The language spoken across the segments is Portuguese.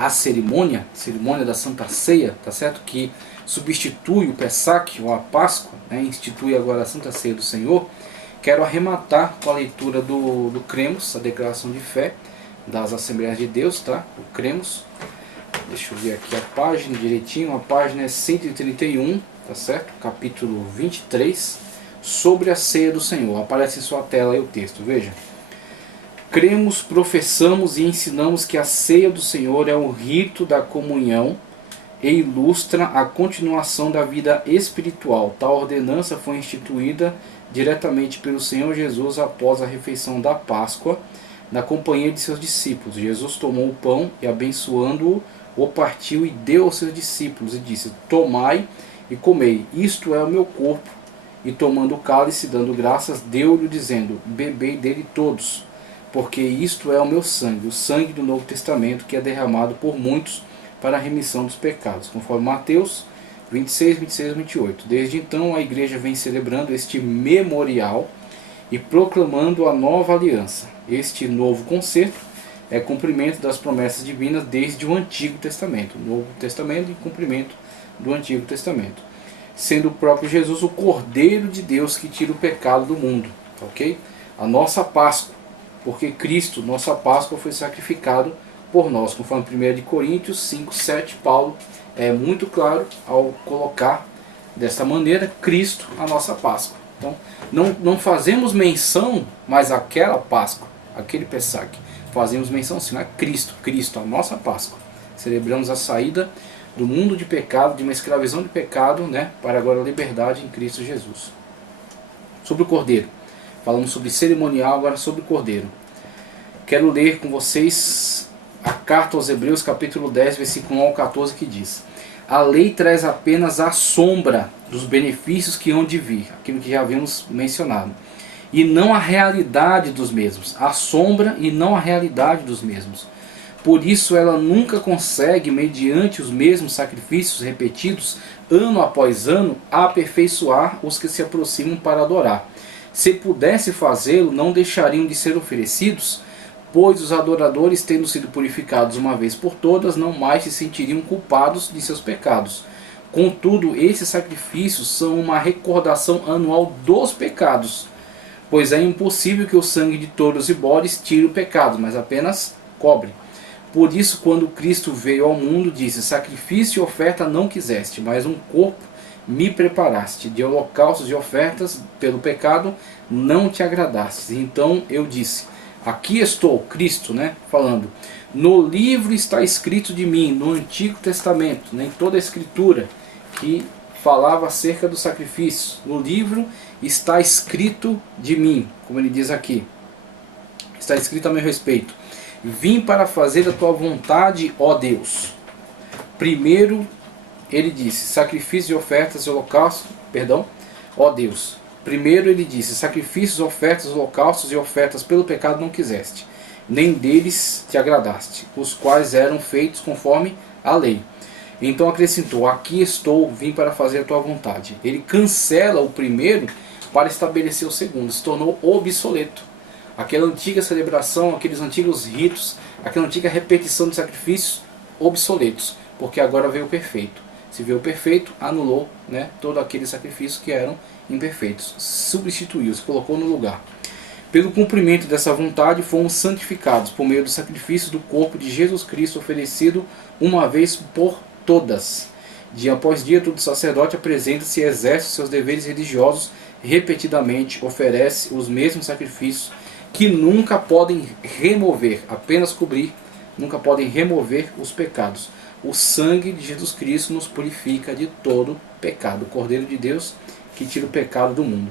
a cerimônia da Santa Ceia, tá certo? Que substitui o Pessach, ou a Páscoa, né? Institui agora a Santa Ceia do Senhor. Quero arrematar com a leitura do Cremos, a declaração de fé das Assembleias de Deus, tá? O Cremos. Deixa eu ver aqui a página direitinho. A página é 131, tá certo? Capítulo 23, sobre a ceia do Senhor. Aparece em sua tela aí o texto, veja. Cremos, professamos e ensinamos que a ceia do Senhor é o rito da comunhão e ilustra a continuação da vida espiritual. Tal ordenança foi instituída diretamente pelo Senhor Jesus após a refeição da Páscoa, na companhia de seus discípulos. Jesus tomou o pão e, abençoando-o, o partiu e deu aos seus discípulos e disse: tomai e comei, isto é o meu corpo. E tomando o cálice, dando graças, deu-lhe dizendo: bebei dele todos, porque isto é o meu sangue, o sangue do Novo Testamento, que é derramado por muitos para a remissão dos pecados, conforme Mateus 26, 26 e 28. Desde então a igreja vem celebrando este memorial e proclamando a nova aliança. Este novo concerto é cumprimento das promessas divinas desde o Antigo Testamento. O Novo Testamento em cumprimento do Antigo Testamento. Sendo o próprio Jesus o Cordeiro de Deus que tira o pecado do mundo. Ok? A nossa Páscoa. Porque Cristo, nossa Páscoa, foi sacrificado por nós. Conforme 1 Coríntios 5, 7, Paulo é muito claro ao colocar desta maneira Cristo, a nossa Páscoa. Então, não fazemos menção, mas aquela Páscoa, aquele Pessach, fazemos menção sim a Cristo, a nossa Páscoa. Celebramos a saída do mundo de pecado, de uma escravidão de pecado, né, para agora a liberdade em Cristo Jesus. Sobre o Cordeiro. Falamos sobre cerimonial, agora sobre o Cordeiro. Quero ler com vocês a carta aos Hebreus, capítulo 10, versículo 1 ao 14, que diz: a lei traz apenas a sombra dos benefícios que hão de vir, aquilo que já havíamos mencionado, e não a realidade dos mesmos, a sombra e não a realidade dos mesmos. Por isso ela nunca consegue, mediante os mesmos sacrifícios repetidos, ano após ano, aperfeiçoar os que se aproximam para adorar. Se pudesse fazê-lo, não deixariam de ser oferecidos, pois os adoradores, tendo sido purificados uma vez por todas, não mais se sentiriam culpados de seus pecados. Contudo, esses sacrifícios são uma recordação anual dos pecados, pois é impossível que o sangue de touros e bodes tire o pecado, mas apenas cobre. Por isso, quando Cristo veio ao mundo, disse: sacrifício e oferta não quiseste, mas um corpo me preparaste. De holocaustos e ofertas pelo pecado não te agradastes. Então eu disse: aqui estou, Cristo, né, falando. No livro está escrito de mim, no Antigo Testamento, né, em toda a Escritura que falava acerca do sacrifício. No livro está escrito de mim, como ele diz aqui. Está escrito a meu respeito: vim para fazer a tua vontade, ó Deus. Primeiro ele disse: sacrifícios e ofertas e holocaustos, ó Deus. Primeiro ele disse: sacrifícios, ofertas, holocaustos e ofertas pelo pecado não quiseste, nem deles te agradaste, os quais eram feitos conforme a lei. Então acrescentou: aqui estou, vim para fazer a tua vontade. Ele cancela o primeiro para estabelecer o segundo, se tornou obsoleto. Aquela antiga celebração, aqueles antigos ritos, aquela antiga repetição de sacrifícios, obsoletos, porque agora veio o perfeito. Se veio o perfeito, anulou, né, todos aqueles sacrifícios que eram imperfeitos, substituiu, se colocou no lugar. Pelo cumprimento dessa vontade, fomos santificados por meio do sacrifício do corpo de Jesus Cristo, oferecido uma vez por todas. Dia após dia, todo sacerdote apresenta-se e exerce seus deveres religiosos repetidamente, oferece os mesmos sacrifícios que nunca podem remover, apenas cobrir, nunca podem remover os pecados. O sangue de Jesus Cristo nos purifica de todo pecado, o Cordeiro de Deus que tira o pecado do mundo.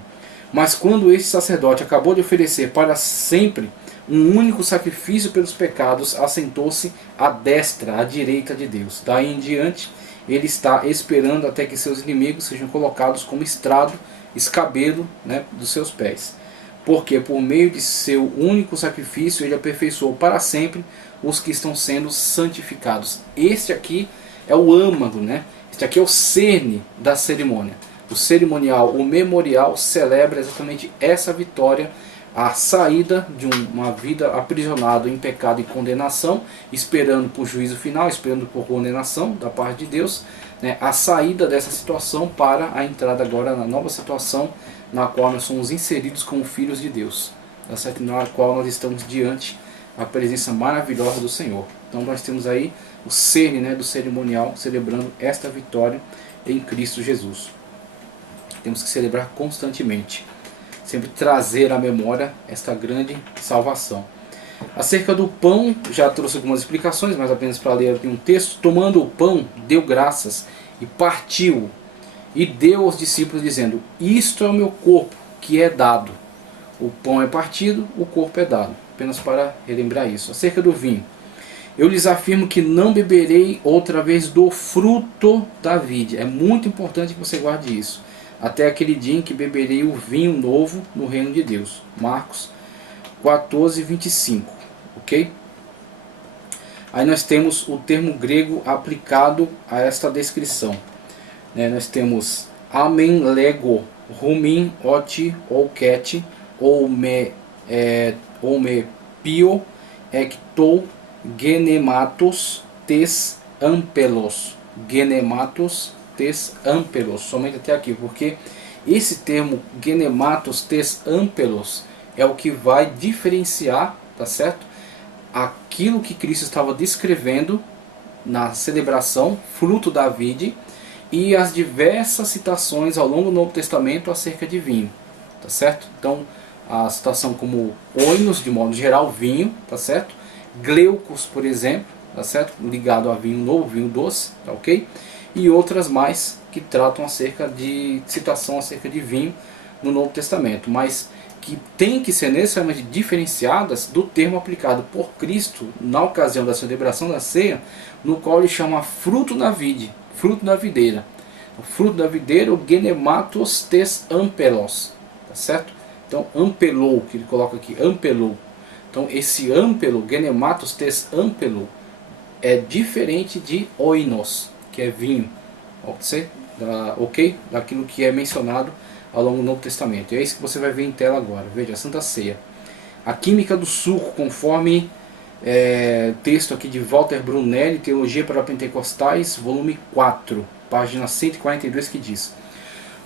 Mas quando este sacerdote acabou de oferecer para sempre um único sacrifício pelos pecados, assentou-se à destra, à direita de Deus. Daí em diante, ele está esperando até que seus inimigos sejam colocados como estrado, escabelo, né, dos seus pés. Porque por meio de seu único sacrifício, ele aperfeiçoou para sempre os que estão sendo santificados. Este aqui é o âmago, né? Este aqui é o cerne da cerimônia. O cerimonial, o memorial, celebra exatamente essa vitória a saída de uma vida aprisionado em pecado e condenação, esperando por juízo final, esperando por condenação da parte de Deus, né, a saída dessa situação para a entrada agora na nova situação na qual nós somos inseridos como filhos de Deus, tá certo? Na qual nós estamos diante a presença maravilhosa do Senhor. Então nós temos aí o cerne, né, do cerimonial celebrando esta vitória em Cristo Jesus. Temos que celebrar constantemente, sempre trazer à memória esta grande salvação. Acerca do pão, já trouxe algumas explicações, mas apenas para ler aqui um texto. Tomando o pão, deu graças e partiu e deu aos discípulos dizendo: isto é o meu corpo que é dado. O pão é partido, o corpo é dado. Apenas para relembrar isso. Acerca do vinho, eu lhes afirmo que não beberei outra vez do fruto da vide. É muito importante que você guarde isso. Até aquele dia em que beberei o vinho novo no reino de Deus. Marcos 14, 25. Ok? Aí nós temos o termo grego aplicado a esta descrição. Nós temos amen lego, rumin, oti, ou ket, ou me pio, ectou, genematos, tes ampelos. Genematos, tes ampelos. Somente até aqui, porque esse termo genematos, tes ampelos é o que vai diferenciar, tá certo? Aquilo que Cristo estava descrevendo na celebração, fruto da vide, e as diversas citações ao longo do Novo Testamento acerca de vinho, tá certo? Então, a citação como oinos, de modo geral, vinho, tá certo? Gleucos, por exemplo, tá certo? Ligado a vinho novo, vinho doce, tá ok? E outras mais que tratam acerca de citação acerca de vinho no Novo Testamento, mas que tem que ser necessariamente diferenciadas do termo aplicado por Cristo na ocasião da celebração da ceia, no qual ele chama fruto da vide, fruto da videira. O fruto da videira, o genematos tes ampelos, tá certo? Então, ampelou, que ele coloca aqui, ampelou. Então, esse ampelo, genematos tes ampelo, é diferente de oinos, que é vinho, ok? Daquilo que é mencionado ao longo do Novo Testamento. E é isso que você vai ver em tela agora. Veja, a Santa Ceia. A química do suco, conforme texto aqui de Walter Brunelli, Teologia para Pentecostais, volume 4, página 142, que diz: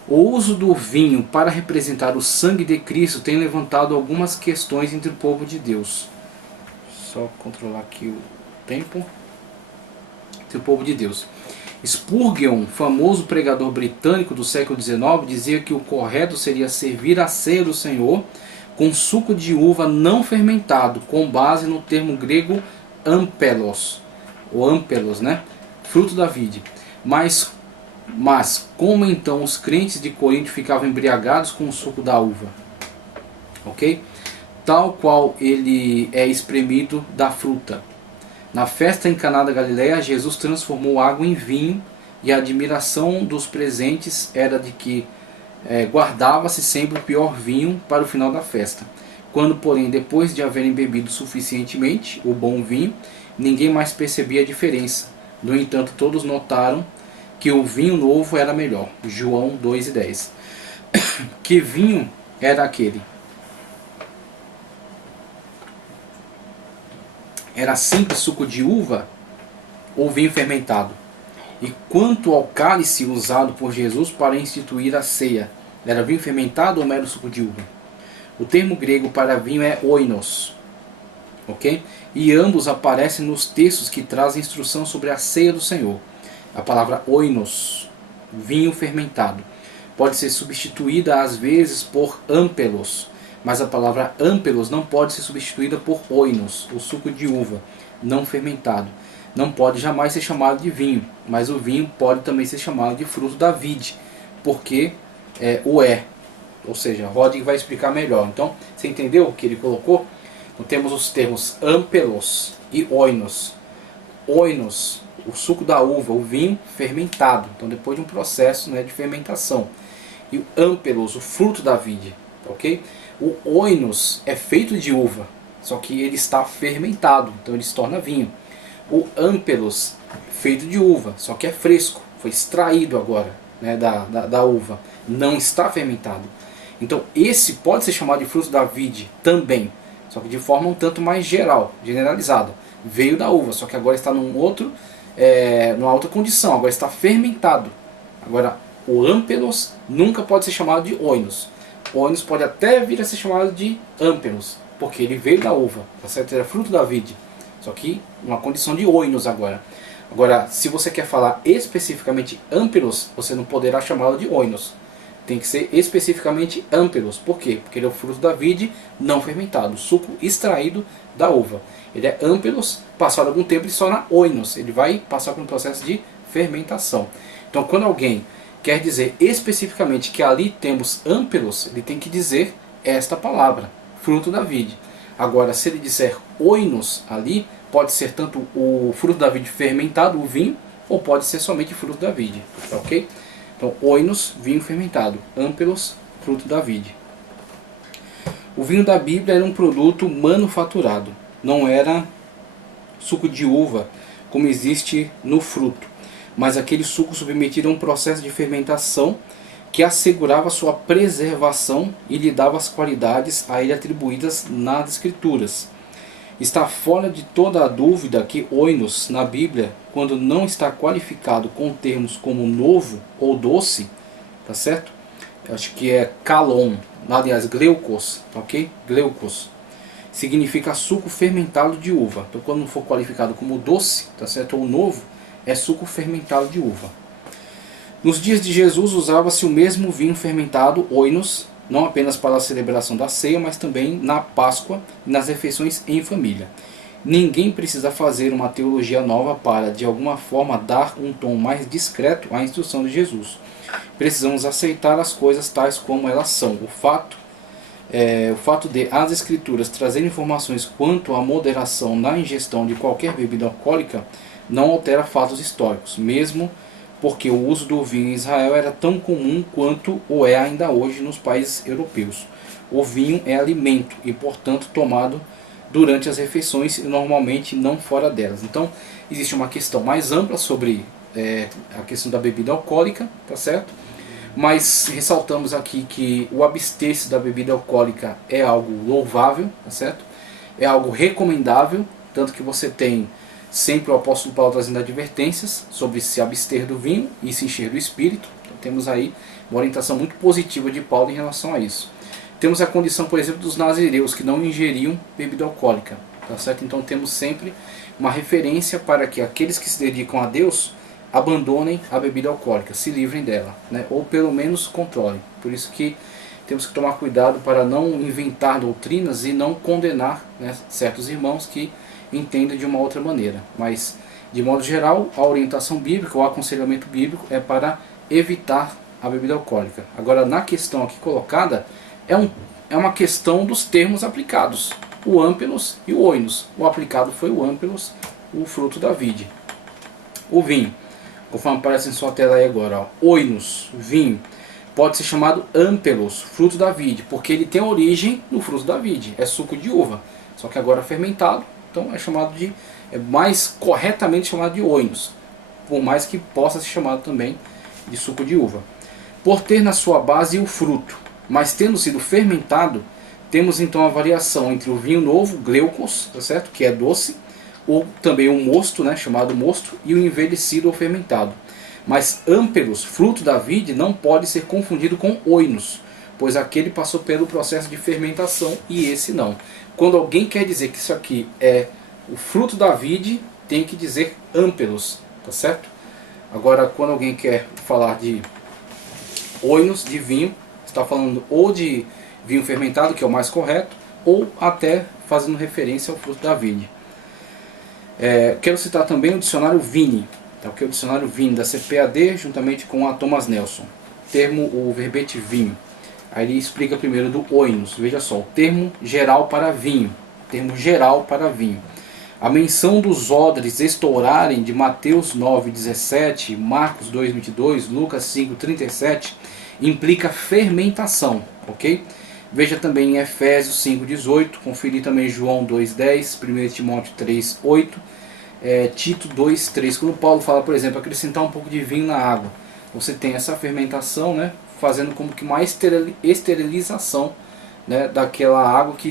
o uso do vinho para representar o sangue de Cristo tem levantado algumas questões entre o povo de Deus. Só controlar aqui o tempo. Entre o povo de Deus. Spurgeon, famoso pregador britânico do século XIX, dizia que o correto seria servir a ceia do Senhor com suco de uva não fermentado, com base no termo grego ampelos, ou ampelos, né? Fruto da vide. Mas como então os crentes de Corinto ficavam embriagados com o suco da uva? Ok? Tal qual ele é espremido da fruta. Na festa em Caná da Galileia, Jesus transformou água em vinho, e a admiração dos presentes era de que guardava-se sempre o pior vinho para o final da festa. Quando, porém, depois de haverem bebido suficientemente o bom vinho, ninguém mais percebia a diferença. No entanto, todos notaram que o vinho novo era melhor. João 2,10. Que vinho era aquele? Era simples suco de uva ou vinho fermentado? E quanto ao cálice usado por Jesus para instituir a ceia, era vinho fermentado ou mero suco de uva? O termo grego para vinho é oinos, ok? E ambos aparecem nos textos que trazem instrução sobre a ceia do Senhor. A palavra oinos, vinho fermentado, pode ser substituída às vezes por ampelos, mas a palavra ampelos não pode ser substituída por oinos, o suco de uva não fermentado. Não pode jamais ser chamado de vinho, mas o vinho pode também ser chamado de fruto da vide, porque ou seja, Rod vai explicar melhor. Então, você entendeu o que ele colocou? Então, temos os termos ampelos e oinos. Oinos, o suco da uva, o vinho fermentado, então depois de um processo, né, de fermentação. E o ampelos, o fruto da vide, ok? O oinos é feito de uva, só que ele está fermentado, então ele se torna vinho. O ampelos, feito de uva, só que é fresco, foi extraído agora, né, da uva, não está fermentado. Então esse pode ser chamado de fruto da vide também, só que de forma um tanto mais geral, generalizada. Veio da uva, só que agora está numa outra condição, agora está fermentado. Agora o âmpelos nunca pode ser chamado de oinos. Oinos pode até vir a ser chamado de âmpelos, porque ele veio da uva, tá certo? Ele é fruto da vide, só que uma condição de oinos agora. Agora, se você quer falar especificamente âmpelos, você não poderá chamá-lo de oinos. Tem que ser especificamente âmpelos. Por quê? Porque ele é o fruto da vide não fermentado, suco extraído da uva. Ele é âmpelos, passado algum tempo ele se torna oinos. Ele vai passar por um processo de fermentação. Então, quando alguém quer dizer especificamente que ali temos âmpelos, ele tem que dizer esta palavra, fruto da vide. Agora, se ele disser oinos ali, pode ser tanto o fruto da vide fermentado, o vinho, ou pode ser somente fruto da vide, tá ok? Então, oinos, vinho fermentado, âmpelos, fruto da vide. O vinho da Bíblia era um produto manufaturado, não era suco de uva como existe no fruto, mas aquele suco submetido a um processo de fermentação que assegurava sua preservação e lhe dava as qualidades a ele atribuídas nas Escrituras. Está fora de toda a dúvida que oinos na Bíblia, quando não está qualificado com termos como novo ou doce, tá certo? Eu acho que é kalon, aliás, gleukos, tá ok? Gleukos significa suco fermentado de uva. Então, quando não for qualificado como doce, tá certo? Ou novo, é suco fermentado de uva. Nos dias de Jesus usava-se o mesmo vinho fermentado, oinos, não apenas para a celebração da ceia, mas também na Páscoa e nas refeições em família. Ninguém precisa fazer uma teologia nova para, de alguma forma, dar um tom mais discreto à instrução de Jesus. Precisamos aceitar as coisas tais como elas são. O fato de as Escrituras trazerem informações quanto à moderação na ingestão de qualquer bebida alcoólica não altera fatos históricos, mesmo porque o uso do vinho em Israel era tão comum quanto o é ainda hoje nos países europeus. O vinho é alimento e, portanto, tomado durante as refeições e normalmente não fora delas. Então, existe uma questão mais ampla sobre a questão da bebida alcoólica, tá certo? Mas ressaltamos aqui que o abster-se da bebida alcoólica é algo louvável, tá certo? É algo recomendável, tanto que você tem sempre o apóstolo Paulo trazendo advertências sobre se abster do vinho e se encher do espírito. Então, temos aí uma orientação muito positiva de Paulo em relação a isso. Temos a condição, por exemplo, dos nazireus que não ingeriam bebida alcoólica, tá certo? Então temos sempre uma referência para que aqueles que se dedicam a Deus abandonem a bebida alcoólica, se livrem dela, né? Ou pelo menos controlem. Por isso que temos que tomar cuidado para não inventar doutrinas e não condenar, né, certos irmãos que entendem de uma outra maneira. Mas, de modo geral, a orientação bíblica, o aconselhamento bíblico é para evitar a bebida alcoólica. Agora, na questão aqui colocada, é uma questão dos termos aplicados, o âmpelos e o oinos. O aplicado foi o âmpelos, o fruto da vide. O vinho, conforme aparece em sua tela aí agora, ó, oinos, vinho, pode ser chamado âmpelos, fruto da vide, porque ele tem origem no fruto da vide, é suco de uva, só que agora fermentado, então é mais corretamente chamado de oinos, por mais que possa ser chamado também de suco de uva. Por ter na sua base o fruto, mas tendo sido fermentado, temos então a variação entre o vinho novo, gleukos, tá certo? Que é doce, ou também o mosto, né, chamado mosto, e o envelhecido ou fermentado. Mas âmpelos, fruto da vide, não pode ser confundido com oinos, pois aquele passou pelo processo de fermentação e esse não. Quando alguém quer dizer que isso aqui é o fruto da vide, tem que dizer âmpelos, tá certo? Agora, quando alguém quer falar de oinos, de vinho, está falando ou de vinho fermentado, que é o mais correto, ou até fazendo referência ao fruto da vide. Quero citar também o dicionário Vini, tá? Que é o dicionário Vini da CPAD, juntamente com a Thomas Nelson. O verbete vinho. Aí ele explica primeiro do oinos. Veja só, o termo geral para vinho. Termo geral para vinho. A menção dos odres estourarem de Mateus 9,17, Marcos 2,22, Lucas 5,37, implica fermentação, ok? Veja também em Efésios 5,18, conferir também João 2,10, 1 Timóteo 3,8, Tito 2,3. Quando Paulo fala, por exemplo, acrescentar um pouco de vinho na água, você tem essa fermentação, né? fazendo como que uma esterilização, né, daquela água que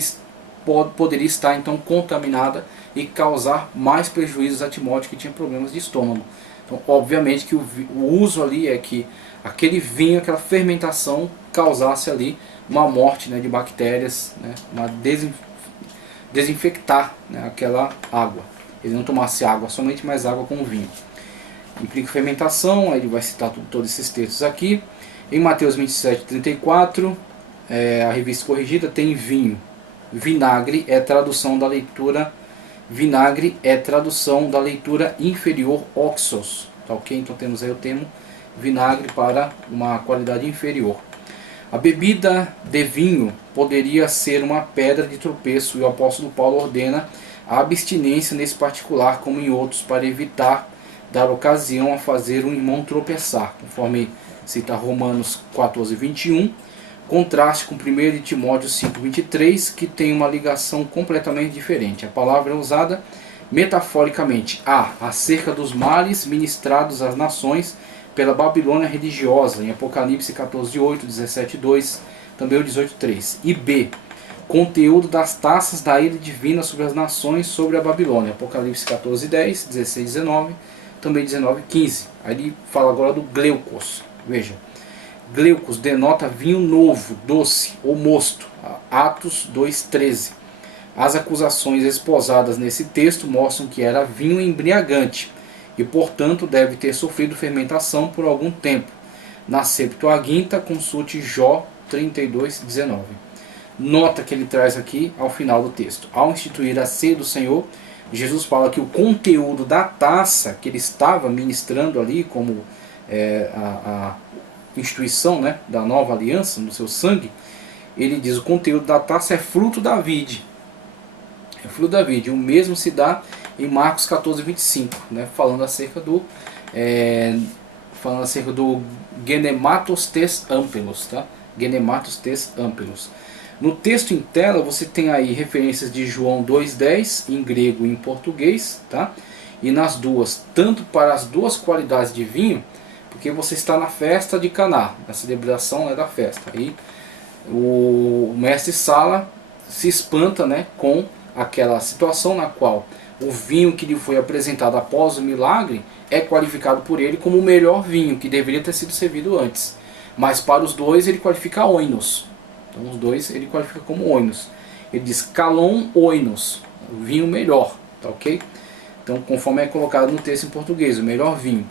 poderia estar então contaminada e causar mais prejuízos a Timóteo, que tinha problemas de estômago. Então, obviamente que o uso ali é que aquele vinho, aquela fermentação causasse ali uma morte, né, de bactérias, né, uma desinfectar, né, aquela água. Ele não tomasse água somente, mais água com o vinho. Implica fermentação, aí ele vai citar todos esses textos aqui. Em Mateus 27:34, a revista corrigida tem vinho. Vinagre é tradução da leitura inferior oxos, tá ok? Então temos aí o termo vinagre para uma qualidade inferior. A bebida de vinho poderia ser uma pedra de tropeço, e o apóstolo Paulo ordena a abstinência nesse particular, como em outros, para evitar dar ocasião a fazer um irmão tropeçar, conforme cita Romanos 14:21, contraste com 1 Timóteo 5:23, que tem uma ligação completamente diferente. A palavra é usada metaforicamente acerca dos males ministrados às nações pela Babilônia religiosa, em Apocalipse 14:8, 17:2, também o 18:3. E B, conteúdo das taças da ira divina sobre as nações, sobre a Babilônia, Apocalipse 14:10, 16:19, também 19:15. Aí ele fala agora do Glaucos. Veja, Glaucos denota vinho novo, doce ou mosto, Atos 2:13. As acusações esposadas nesse texto mostram que era vinho embriagante e, portanto, deve ter sofrido fermentação por algum tempo. Na Septuaginta, consulte Jó 32:19. Nota que ele traz aqui ao final do texto. Ao instituir a ceia do Senhor, Jesus fala que o conteúdo da taça que ele estava ministrando ali, como a instituição, né, da nova aliança, no seu sangue, ele diz: o conteúdo da taça é fruto da vide. É fruto da vide. O mesmo se dá em Marcos 14:25, né, falando acerca do Genematos tes ampelos, tá? Genematos tes ampelos. No texto em tela você tem aí referências de João 2:10 em grego e em português, tá? E nas duas, tanto para as duas qualidades de vinho, porque você está na festa de Caná, na celebração, né, da festa. Aí o mestre Sala se espanta, né, com aquela situação na qual o vinho que lhe foi apresentado após o milagre é qualificado por ele como o melhor vinho, que deveria ter sido servido antes. Mas para os dois ele qualifica oinos. Então os dois ele qualifica como oinos. Ele diz kalon oinos, o vinho melhor, tá ok? Então, conforme é colocado no texto em português, o melhor vinho.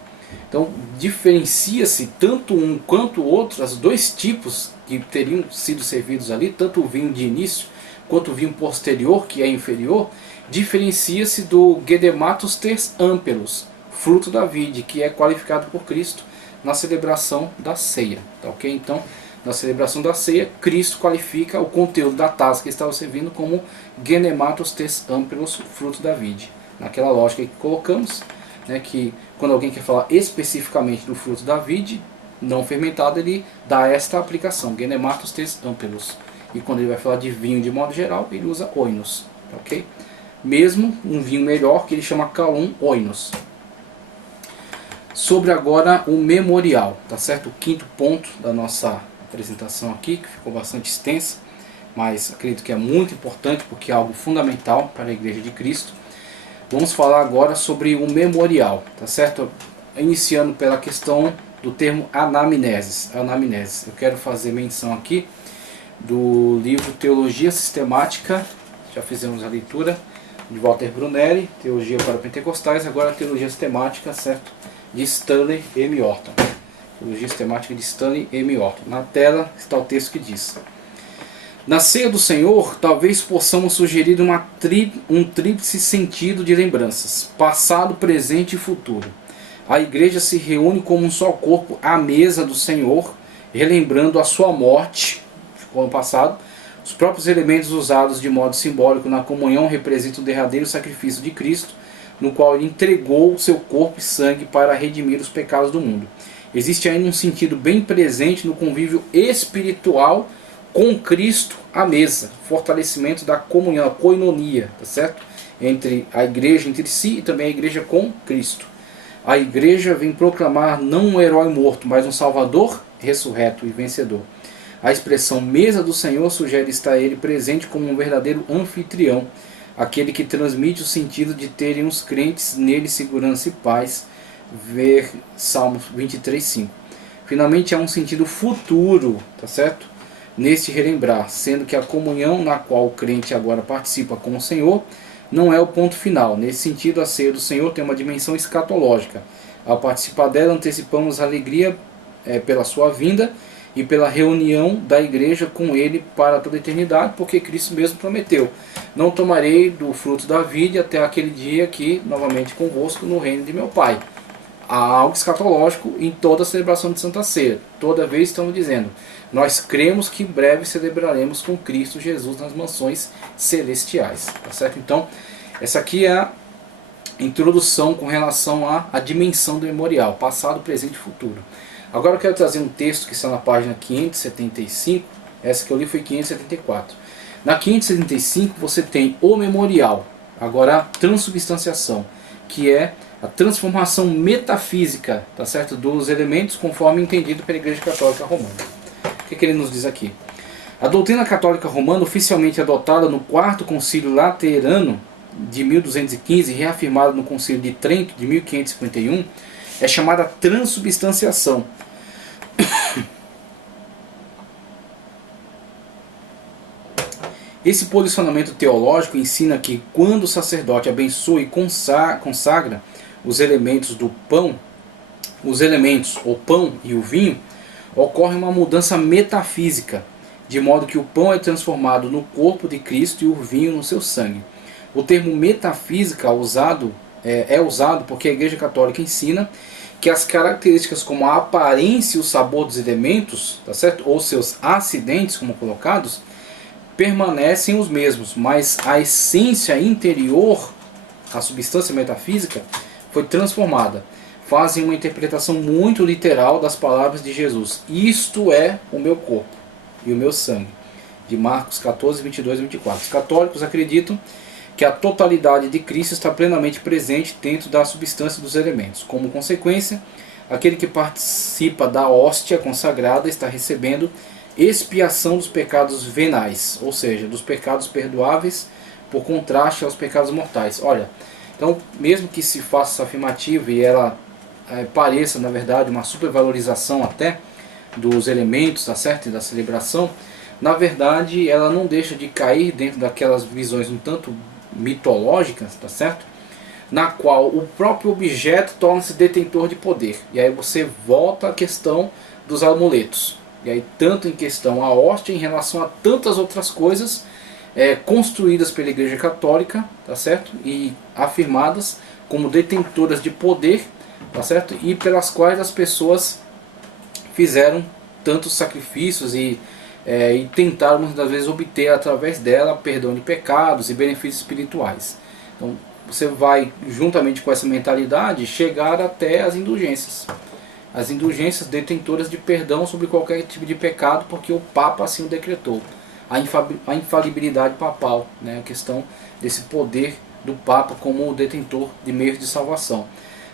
Então diferencia-se tanto um quanto o outro, os dois tipos que teriam sido servidos ali, tanto o vinho de início quanto o vinho posterior, que é inferior, diferencia-se do Gedematos tes ampelos, fruto da vide, que é qualificado por Cristo na celebração da ceia, tá ok? Então, na celebração da ceia, Cristo qualifica o conteúdo da taça que estava servindo como Genematos tes ampelos, fruto da vide. Naquela lógica que colocamos, né, que quando alguém quer falar especificamente do fruto da vide, não fermentado, ele dá esta aplicação, Genematos tes ampelos. E quando ele vai falar de vinho de modo geral, ele usa oinos, tá ok? Mesmo um vinho melhor, que ele chama kalon oinos. Sobre agora o memorial, tá certo? O quinto ponto da nossa apresentação aqui, que ficou bastante extensa, mas acredito que é muito importante porque é algo fundamental para a Igreja de Cristo. Vamos falar agora sobre o memorial, tá certo? Iniciando pela questão do termo anamneses. Eu quero fazer menção aqui do livro Teologia Sistemática, já fizemos a leitura, de Walter Brunelli, Teologia para Pentecostais, agora a Teologia Sistemática, certo? De Stanley M. Orton. Teologia Sistemática de Stanley M. Orton. Na tela está o texto que diz: na ceia do Senhor, talvez possamos sugerir um tríplice sentido de lembranças, passado, presente e futuro. A igreja se reúne como um só corpo à mesa do Senhor, relembrando a sua morte, ficou no passado. Os próprios elementos usados de modo simbólico na comunhão representam o derradeiro sacrifício de Cristo, no qual ele entregou o seu corpo e sangue para redimir os pecados do mundo. Existe ainda um sentido bem presente no convívio espiritual com Cristo à mesa, fortalecimento da comunhão, a koinonia, tá certo? Entre a igreja entre si e também a igreja com Cristo. A igreja vem proclamar não um herói morto, mas um Salvador ressurreto e vencedor. A expressão mesa do Senhor sugere estar ele presente como um verdadeiro anfitrião, aquele que transmite o sentido de terem os crentes nele segurança e paz, ver Salmos 23:5. Finalmente há um sentido futuro, tá certo? Neste relembrar, sendo que a comunhão na qual o crente agora participa com o Senhor não é o ponto final. Nesse sentido, a ceia do Senhor tem uma dimensão escatológica. Ao participar dela, antecipamos a alegria pela sua vinda e pela reunião da igreja com ele para toda a eternidade, porque Cristo mesmo prometeu: não tomarei do fruto da vide até aquele dia que novamente convosco no reino de meu Pai. Há algo escatológico em toda a celebração de Santa Ceia. Toda vez estamos dizendo: nós cremos que em breve celebraremos com Cristo Jesus nas mansões celestiais. Tá certo? Então, essa aqui é a introdução com relação à dimensão do memorial, passado, presente e futuro. Agora eu quero trazer um texto que está na página 575, essa que eu li foi 574. Na 575 você tem o memorial, agora a transubstanciação, que é a transformação metafísica, tá certo, dos elementos conforme entendido pela Igreja Católica Romana. O que ele nos diz aqui? A doutrina católica romana, oficialmente adotada no Quarto Concílio Laterano de 1215 e reafirmada no Concílio de Trento de 1551, é chamada transubstanciação. Esse posicionamento teológico ensina que quando o sacerdote abençoa e consagra os elementos do pão, os elementos, o pão e o vinho, ocorre uma mudança metafísica, de modo que o pão é transformado no corpo de Cristo e o vinho no seu sangue. O termo metafísica é usado porque a Igreja Católica ensina que as características como a aparência e o sabor dos elementos, tá certo? Ou seus acidentes, como colocados, permanecem os mesmos, mas a essência interior, a substância metafísica, foi transformada. Fazem uma interpretação muito literal das palavras de Jesus: isto é o meu corpo e o meu sangue, de Marcos 14, 22 e 24. Os católicos acreditam que a totalidade de Cristo está plenamente presente dentro da substância dos elementos. Como consequência, aquele que participa da hóstia consagrada está recebendo expiação dos pecados venais, ou seja, dos pecados perdoáveis, por contraste aos pecados mortais. Olha, então, mesmo que se faça essa afirmativa e ela pareça, na verdade, uma supervalorização até dos elementos, tá certo, e da celebração, na verdade, ela não deixa de cair dentro daquelas visões um tanto mitológicas, tá certo? Na qual o próprio objeto torna-se detentor de poder. E aí você volta à questão dos amuletos. E aí tanto em questão a hóstia em relação a tantas outras coisas construídas pela Igreja Católica, tá certo? E afirmadas como detentoras de poder, tá certo? E pelas quais as pessoas fizeram tantos sacrifícios e tentaram muitas vezes obter através dela perdão de pecados e benefícios espirituais. Então você vai, juntamente com essa mentalidade, chegar até as indulgências. As indulgências detentoras de perdão sobre qualquer tipo de pecado, porque o Papa assim o decretou. A infalibilidade papal, né? A questão desse poder do Papa como o detentor de meios de salvação.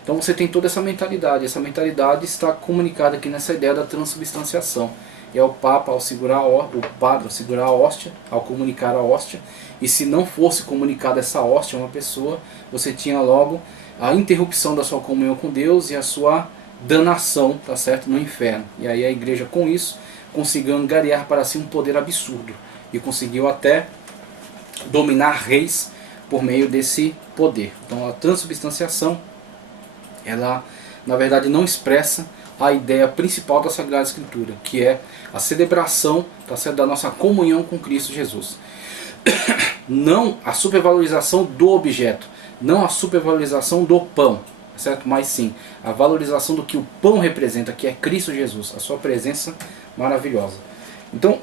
Então você tem toda essa mentalidade. Essa mentalidade está comunicada aqui nessa ideia da transubstanciação. É o Papa ao segurar o padre ao segurar a hóstia, ao comunicar a hóstia. E se não fosse comunicada essa hóstia a uma pessoa, você tinha logo a interrupção da sua comunhão com Deus e a sua danação, tá certo, no inferno. E aí a igreja com isso conseguiu angariar para si um poder absurdo e conseguiu até dominar reis por meio desse poder. Então a transubstanciação, ela na verdade não expressa a ideia principal da Sagrada Escritura, que é a celebração, tá certo, da nossa comunhão com Cristo Jesus. Não a supervalorização do objeto, não a supervalorização do pão, certo? Mas sim a valorização do que o pão representa, que é Cristo Jesus, a sua presença maravilhosa. Então,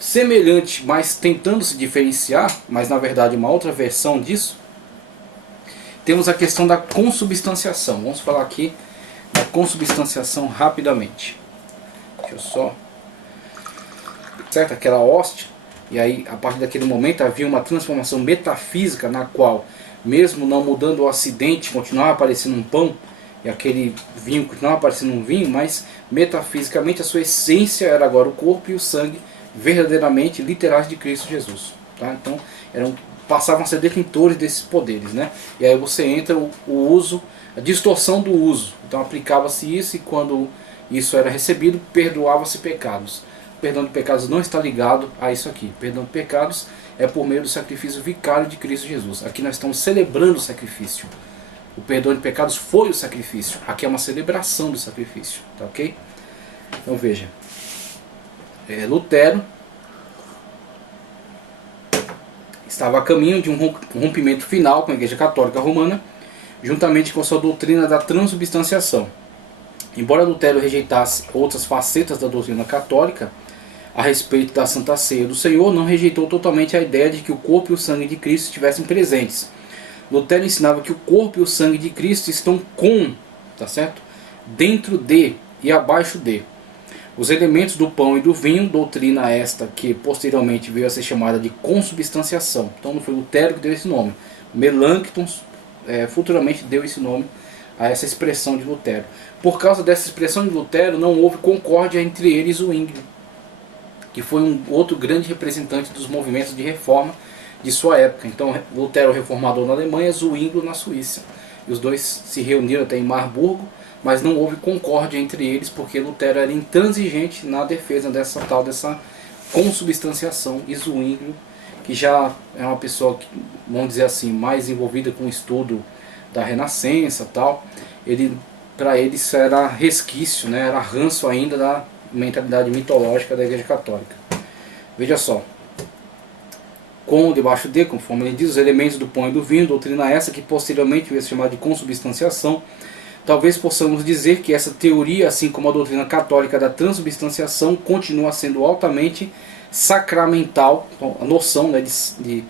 semelhante, mas tentando se diferenciar, mas na verdade uma outra versão disso, temos a questão da consubstanciação. Vamos falar aqui da consubstanciação rapidamente. Deixa eu só... Certo? Aquela hóstia, e aí a partir daquele momento havia uma transformação metafísica na qual, mesmo não mudando o acidente, continuava aparecendo um pão, e aquele vinho continuava parecendo um vinho, mas metafisicamente a sua essência era agora o corpo e o sangue verdadeiramente literais de Cristo Jesus. Tá? Então passavam a ser detentores desses poderes, né? E aí você entra o uso, a distorção do uso. Então aplicava-se isso, e quando isso era recebido, perdoava-se pecados. O perdão de pecados não está ligado a isso aqui. O perdão de pecados é por meio do sacrifício vicário de Cristo Jesus. Aqui nós estamos celebrando o sacrifício. O perdão de pecados foi o sacrifício. Aqui é uma celebração do sacrifício. Tá ok? Então veja. Lutero estava a caminho de um rompimento final com a Igreja Católica Romana, juntamente com sua doutrina da transubstanciação. Embora Lutero rejeitasse outras facetas da doutrina católica a respeito da Santa Ceia do Senhor, não rejeitou totalmente a ideia de que o corpo e o sangue de Cristo estivessem presentes. Lutero ensinava que o corpo e o sangue de Cristo estão tá certo? Dentro de e abaixo de os elementos do pão e do vinho, doutrina esta que posteriormente veio a ser chamada de consubstanciação. Então não foi Lutero que deu esse nome. Melanchthon futuramente deu esse nome a essa expressão de Lutero. Por causa dessa expressão de Lutero, não houve concórdia entre ele e Zwingli, que foi um outro grande representante dos movimentos de reforma de sua época. Então Lutero reformador na Alemanha, Zwingli na Suíça. E os dois se reuniram até em Marburgo, mas não houve concórdia entre eles, porque Lutero era intransigente na defesa dessa consubstanciação, e Zwingli, que já é uma pessoa, vamos dizer assim, mais envolvida com o estudo da Renascença tal, para ele isso era resquício, né, era ranço ainda da mentalidade mitológica da Igreja Católica. Veja só. Com, debaixo de, conforme ele diz, os elementos do pão e do vinho, doutrina essa que posteriormente veio a ser chamada de consubstanciação. Talvez possamos dizer que essa teoria, assim como a doutrina católica da transubstanciação, continua sendo altamente sacramental. Então, a noção, né, de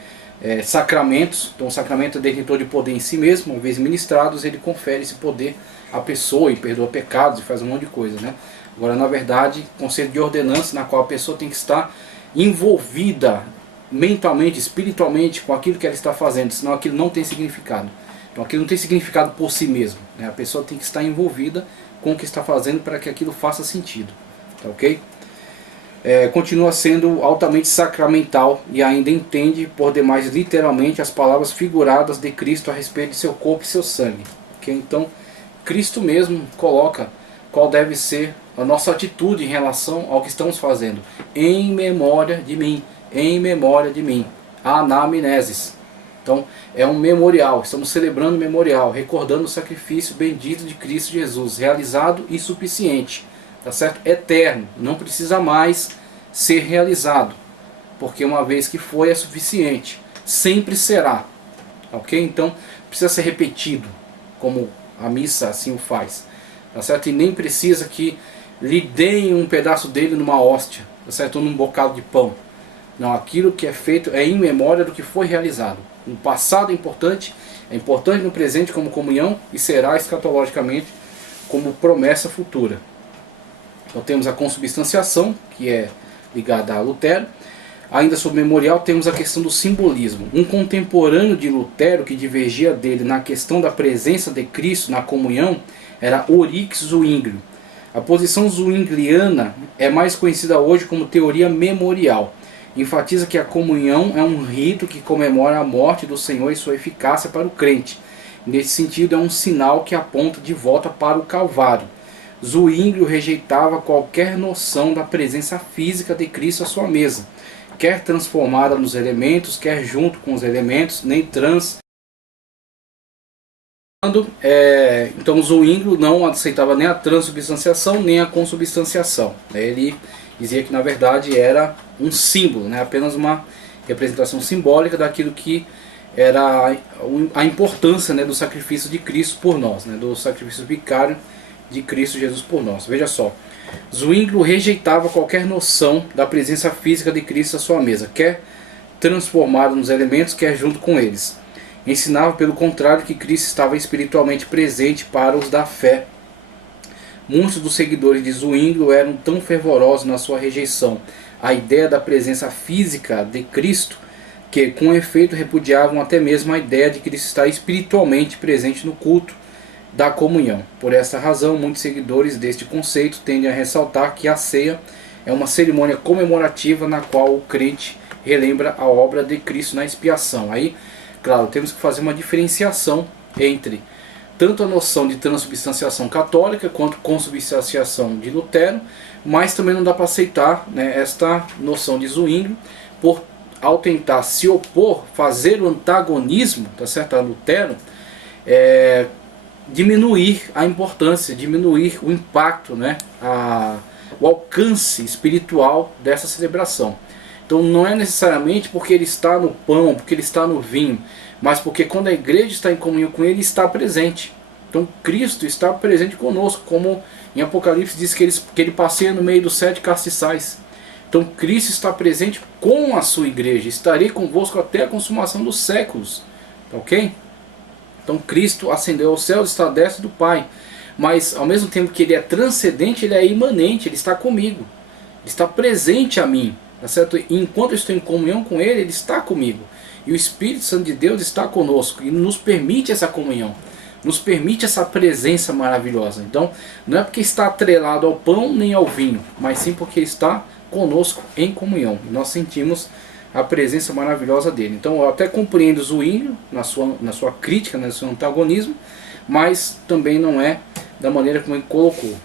sacramentos. Então o sacramento é detentor de poder em si mesmo. Uma vez ministrados, ele confere esse poder à pessoa e perdoa pecados e faz um monte de coisa, né? Agora, na verdade, conceito de ordenança, na qual a pessoa tem que estar envolvida mentalmente, espiritualmente com aquilo que ela está fazendo, senão aquilo não tem significado. Então aquilo não tem significado por si mesmo, né? A pessoa tem que estar envolvida com o que está fazendo para que aquilo faça sentido. Tá ok? Continua sendo altamente sacramental e ainda entende por demais literalmente as palavras figuradas de Cristo a respeito de seu corpo e seu sangue. Okay? Então Cristo mesmo coloca qual deve ser a nossa atitude em relação ao que estamos fazendo. Em memória de mim. Em memória de mim. Anamnesis. Então é um memorial, estamos celebrando o memorial, recordando o sacrifício bendito de Cristo Jesus, realizado e suficiente, tá certo? Eterno, não precisa mais ser realizado, porque uma vez que foi é suficiente, sempre será, ok? Então precisa ser repetido, como a missa assim o faz, tá certo? E nem precisa que lhe deem um pedaço dele numa hóstia, tá certo? Ou num bocado de pão. Não, aquilo que é feito é em memória do que foi realizado. O passado é importante no presente como comunhão e será escatologicamente como promessa futura. Então temos a consubstanciação, que é ligada a Lutero. Ainda sobre o memorial temos a questão do simbolismo. Um contemporâneo de Lutero que divergia dele na questão da presença de Cristo na comunhão era Ulrich Zwingli. A posição zwingliana é mais conhecida hoje como teoria memorial. Enfatiza que a comunhão é um rito que comemora a morte do Senhor e sua eficácia para o crente. Nesse sentido, é um sinal que aponta de volta para o Calvário. Zwingli rejeitava qualquer noção da presença física de Cristo à sua mesa, quer transformada nos elementos, quer junto com os elementos, nem trans. Então Zwingli não aceitava nem a transubstanciação nem a consubstanciação. Ele dizia que na verdade era um símbolo, né? Apenas uma representação simbólica daquilo que era a importância, né, do sacrifício de Cristo por nós, né, do sacrifício vicário de Cristo Jesus por nós. Veja só, Zwingli rejeitava qualquer noção da presença física de Cristo à sua mesa, quer transformado nos elementos, quer junto com eles. Ensinava pelo contrário que Cristo estava espiritualmente presente para os da fé. Muitos dos seguidores de Zwingli eram tão fervorosos na sua rejeição à ideia da presença física de Cristo, que com efeito repudiavam até mesmo a ideia de Cristo estar espiritualmente presente no culto da comunhão. Por essa razão, muitos seguidores deste conceito tendem a ressaltar que a ceia é uma cerimônia comemorativa na qual o crente relembra a obra de Cristo na expiação. Aí, claro, temos que fazer uma diferenciação entre tanto a noção de transubstanciação católica quanto consubstanciação de Lutero, mas também não dá para aceitar, né, esta noção de Zwingli, ao tentar se opor, fazer o antagonismo, tá certo, a Lutero, diminuir a importância, diminuir o impacto, né, o alcance espiritual dessa celebração. Então não é necessariamente porque ele está no pão, porque ele está no vinho, mas porque quando a igreja está em comunhão com ele, está presente. Então Cristo está presente conosco, como em Apocalipse diz que ele passeia no meio dos 7 castiçais. Então Cristo está presente com a sua igreja. Estarei convosco até a consumação dos séculos. Tá ok? Então Cristo ascendeu ao céu, está à destra do Pai. Mas ao mesmo tempo que ele é transcendente, ele é imanente, ele está comigo. Ele está presente a mim. Tá certo? E enquanto eu estou em comunhão com ele, ele está comigo. E o Espírito Santo de Deus está conosco e nos permite essa comunhão. Nos permite essa presença maravilhosa. Então, não é porque está atrelado ao pão nem ao vinho, mas sim porque está conosco em comunhão. E nós sentimos a presença maravilhosa dele. Então, eu até compreendo o Zwingli na sua crítica, no seu antagonismo, mas também não é da maneira como ele colocou.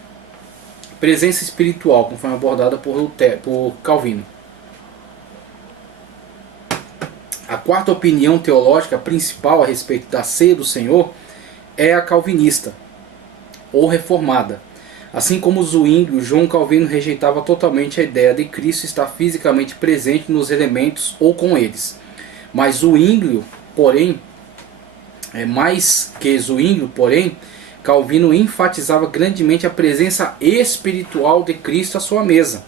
Presença espiritual, conforme abordada por Calvino. A quarta opinião teológica principal a respeito da ceia do Senhor é a calvinista, ou reformada. Assim como Zwingli, João Calvino rejeitava totalmente a ideia de Cristo estar fisicamente presente nos elementos ou com eles. Mas Zwingli, porém, Calvino enfatizava grandemente a presença espiritual de Cristo à sua mesa.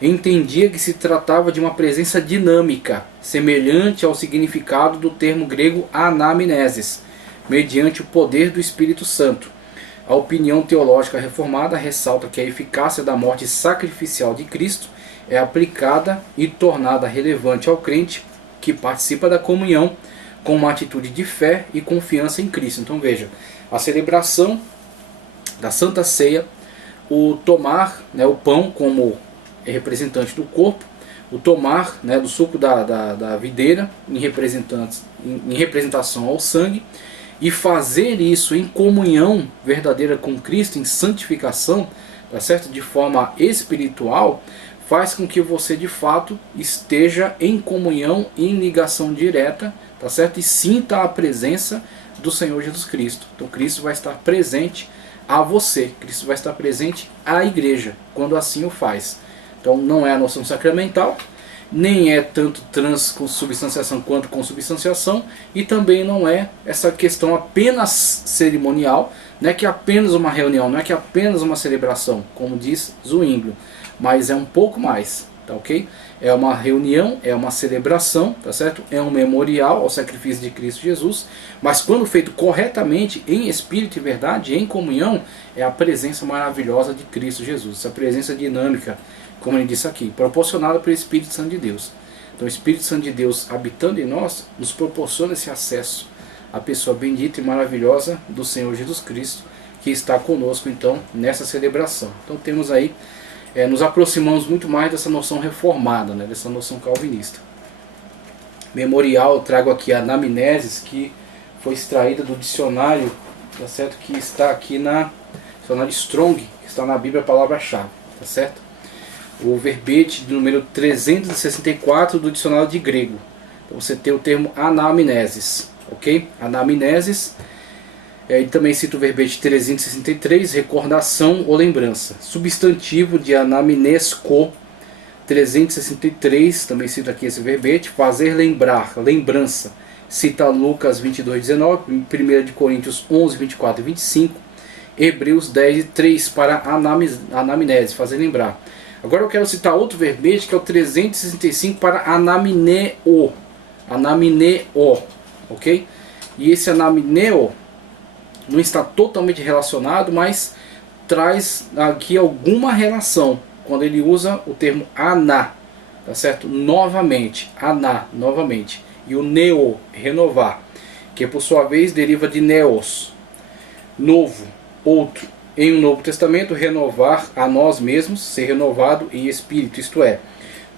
Entendia que se tratava de uma presença dinâmica, semelhante ao significado do termo grego anamnesis, mediante o poder do Espírito Santo. A opinião teológica reformada ressalta que a eficácia da morte sacrificial de Cristo é aplicada e tornada relevante ao crente que participa da comunhão com uma atitude de fé e confiança em Cristo. Então veja, a celebração da Santa Ceia, o tomar, né, o pão como representante do corpo, o tomar, né, do suco da videira em representação ao sangue, e fazer isso em comunhão verdadeira com Cristo, em santificação, tá certo? De forma espiritual, faz com que você de fato esteja em comunhão, em ligação direta, tá certo? E sinta a presença do Senhor Jesus Cristo. Então Cristo vai estar presente a você, Cristo vai estar presente à igreja, quando assim o faz. Então não é a noção sacramental, nem é tanto transubstanciação quanto consubstanciação, e também não é essa questão apenas cerimonial, não é que é apenas uma reunião, não é que é apenas uma celebração, como diz Zwingli, mas é um pouco mais, tá ok? É uma reunião, é uma celebração, tá certo? É um memorial ao sacrifício de Cristo Jesus, mas quando feito corretamente, em espírito e verdade, em comunhão, é a presença maravilhosa de Cristo Jesus, essa presença dinâmica, como ele disse aqui, proporcionada pelo Espírito Santo de Deus. Então o Espírito Santo de Deus habitando em nós, nos proporciona esse acesso à pessoa bendita e maravilhosa do Senhor Jesus Cristo, que está conosco então nessa celebração. Então temos aí, nos aproximamos muito mais dessa noção reformada, né, dessa noção calvinista. Memorial, eu trago aqui a anamnesis, que foi extraída do dicionário, tá certo? Que está aqui na dicionário Strong, que está na Bíblia, a palavra-chave, tá certo? O verbete de número 364 do dicionário de grego. Então você tem o termo anamnesis, ok? Anamnesis, e também cita o verbete 363, recordação ou lembrança. Substantivo de anamnesco, 363, também cita aqui esse verbete, fazer lembrar, lembrança. Cita Lucas 22:19, 1 de Coríntios 11, 24 e 25, Hebreus 10, 3 para anamnese, fazer lembrar. Agora eu quero citar outro verbete que é o 365 para anamneo, ok? E esse anamneo não está totalmente relacionado, mas traz aqui alguma relação quando ele usa o termo aná, tá certo? Novamente, aná, novamente. E o neo, renovar, que por sua vez deriva de neos. novo, outro. Em um Novo Testamento, renovar a nós mesmos, ser renovado em espírito, isto é,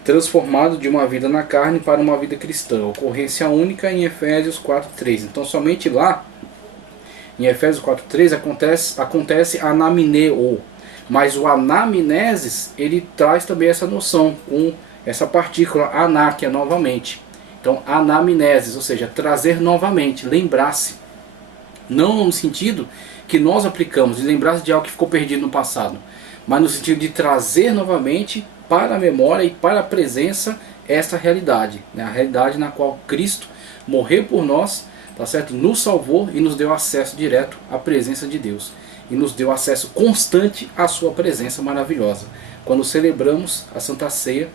transformado de uma vida na carne para uma vida cristã. Ocorrência única em Efésios 4:3. Então somente lá, em Efésios 4:3, acontece anamneo. Mas o anamnesis, ele traz também essa noção, com essa partícula anáquia novamente. Então anamnesis, ou seja, trazer novamente, lembrar-se. Não no sentido que nós aplicamos, de lembrar-se de algo que ficou perdido no passado, mas no sentido de trazer novamente para a memória e para a presença essa realidade, né? A realidade na qual Cristo morreu por nós, tá certo? Nos salvou e nos deu acesso direto à presença de Deus. E nos deu acesso constante à sua presença maravilhosa. Quando celebramos a Santa Ceia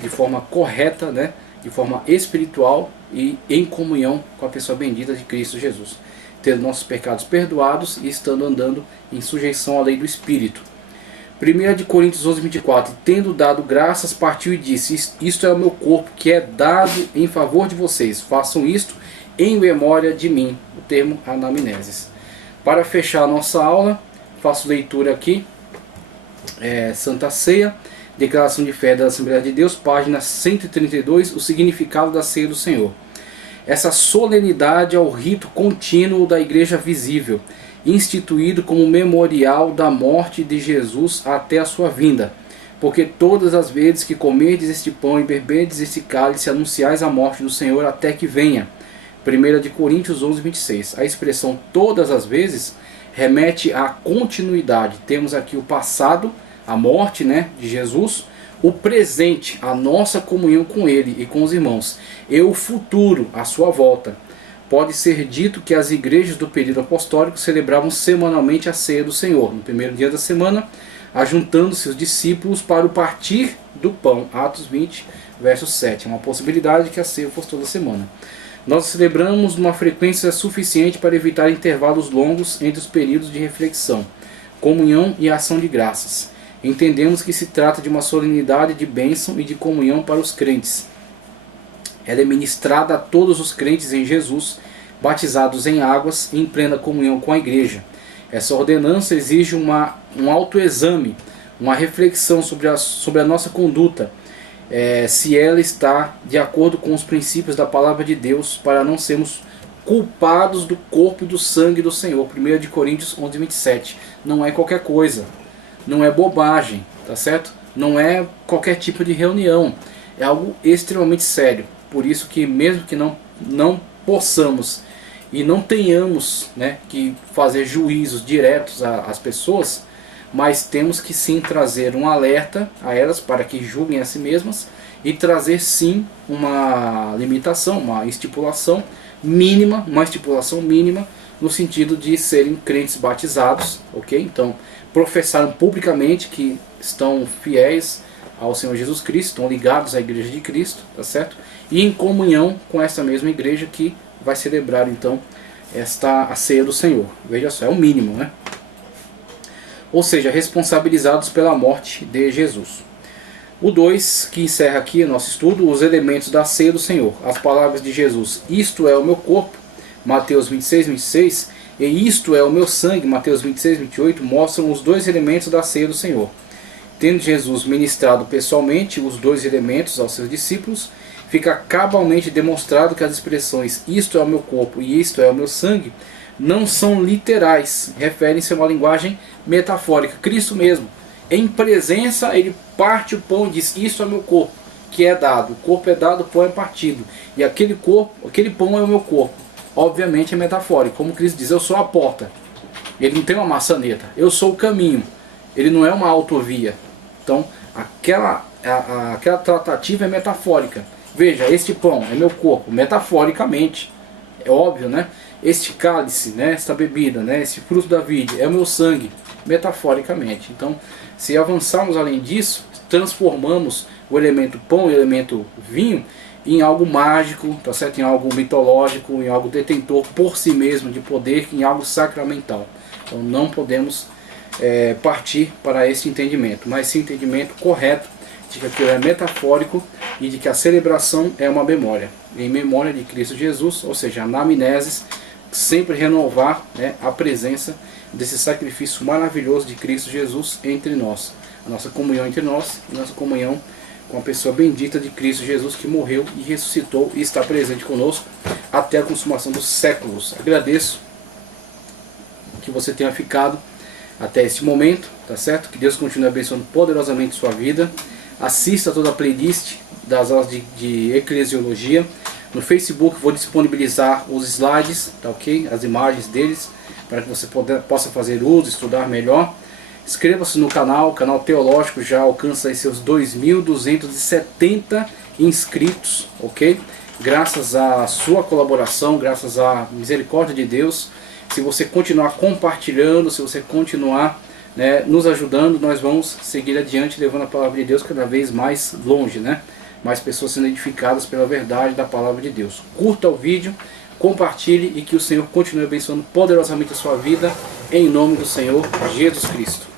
de forma correta, né? De forma espiritual e em comunhão com a pessoa bendita de Cristo Jesus, tendo nossos pecados perdoados e estando andando em sujeição à lei do Espírito. 1 Coríntios 11:24, tendo dado graças, partiu e disse, isto é o meu corpo que é dado em favor de vocês, façam isto em memória de mim, o termo anamnesis. Para fechar a nossa aula, faço leitura aqui, Santa Ceia, Declaração de Fé da Assembleia de Deus, página 132, o significado da Ceia do Senhor. Essa solenidade é o rito contínuo da igreja visível, instituído como memorial da morte de Jesus até a sua vinda. Porque todas as vezes que comerdes este pão e beberdes este cálice, anunciais a morte do Senhor até que venha. 1 Coríntios 11:26. A expressão todas as vezes remete à continuidade. Temos aqui o passado, a morte, né, de Jesus, o presente, a nossa comunhão com Ele e com os irmãos, e o futuro, a sua volta. Pode ser dito que as igrejas do período apostólico celebravam semanalmente a ceia do Senhor, no primeiro dia da semana, ajuntando-se os discípulos para o partir do pão. Atos 20, verso 7. É uma possibilidade que a ceia fosse toda semana. Nós celebramos uma frequência suficiente para evitar intervalos longos entre os períodos de reflexão, comunhão e ação de graças. Entendemos que se trata de uma solenidade de bênção e de comunhão para os crentes. Ela é ministrada a todos os crentes em Jesus, batizados em águas e em plena comunhão com a igreja. Essa ordenança exige um autoexame, uma reflexão sobre a nossa conduta, se ela está de acordo com os princípios da palavra de Deus, para não sermos culpados do corpo e do sangue do Senhor. 1 Coríntios 11:27. Não é qualquer coisa. Não é bobagem, tá certo? Não é qualquer tipo de reunião. É algo extremamente sério. Por isso que mesmo que não possamos e não tenhamos, né, que fazer juízos diretos às pessoas, mas temos que sim trazer um alerta a elas para que julguem a si mesmas e trazer sim uma limitação, uma estipulação mínima, no sentido de serem crentes batizados, ok? Então, professaram publicamente que estão fiéis ao Senhor Jesus Cristo, estão ligados à Igreja de Cristo, tá certo? E em comunhão com essa mesma igreja que vai celebrar então a ceia do Senhor. Veja só, é o mínimo, né? Ou seja, responsabilizados pela morte de Jesus. O 2, que encerra aqui o nosso estudo, os elementos da ceia do Senhor. As palavras de Jesus, isto é o meu corpo, Mateus 26:26, e isto é o meu sangue, Mateus 26:28, mostram os dois elementos da ceia do Senhor. Tendo Jesus ministrado pessoalmente os dois elementos aos seus discípulos, fica cabalmente demonstrado que as expressões isto é o meu corpo e isto é o meu sangue não são literais, referem-se a uma linguagem metafórica. Cristo mesmo, em presença, ele parte o pão e diz, isto é o meu corpo, que é dado. O corpo é dado, o pão é partido. E aquele pão é o meu corpo. Obviamente é metafórico, como Cristo diz, eu sou a porta. Ele não tem uma maçaneta, eu sou o caminho. Ele não é uma autovia. Então, aquela tratativa é metafórica. Veja, este pão é meu corpo, metaforicamente. É óbvio, né? Este cálice, né? Esta bebida, né? Esse fruto da vide é o meu sangue, metaforicamente. Então, se avançarmos além disso, transformamos o elemento pão e o elemento vinho em algo mágico, tá certo? Em algo mitológico, em algo detentor por si mesmo de poder, em algo sacramental. Então, não podemos partir para esse entendimento, mas esse entendimento correto de que aquilo é metafórico e de que a celebração é uma memória, em memória de Cristo Jesus, ou seja, anamnesis, sempre renovar, né, a presença desse sacrifício maravilhoso de Cristo Jesus entre nós. A nossa comunhão entre nós e nossa comunhão com a pessoa bendita de Cristo Jesus, que morreu e ressuscitou e está presente conosco até a consumação dos séculos. Agradeço que você tenha ficado até este momento, tá certo? Que Deus continue abençoando poderosamente sua vida. Assista toda a playlist das aulas de eclesiologia. No Facebook vou disponibilizar os slides, tá ok? As imagens deles, para que você possa fazer uso, estudar melhor. Inscreva-se no canal, o canal teológico já alcança aí seus 2.270 inscritos, ok? Graças à sua colaboração, graças à misericórdia de Deus. Se você continuar compartilhando, se você continuar nos ajudando, nós vamos seguir adiante, levando a palavra de Deus cada vez mais longe, mais pessoas sendo edificadas pela verdade da palavra de Deus. Curta o vídeo, compartilhe e que o Senhor continue abençoando poderosamente a sua vida, em nome do Senhor Jesus Cristo.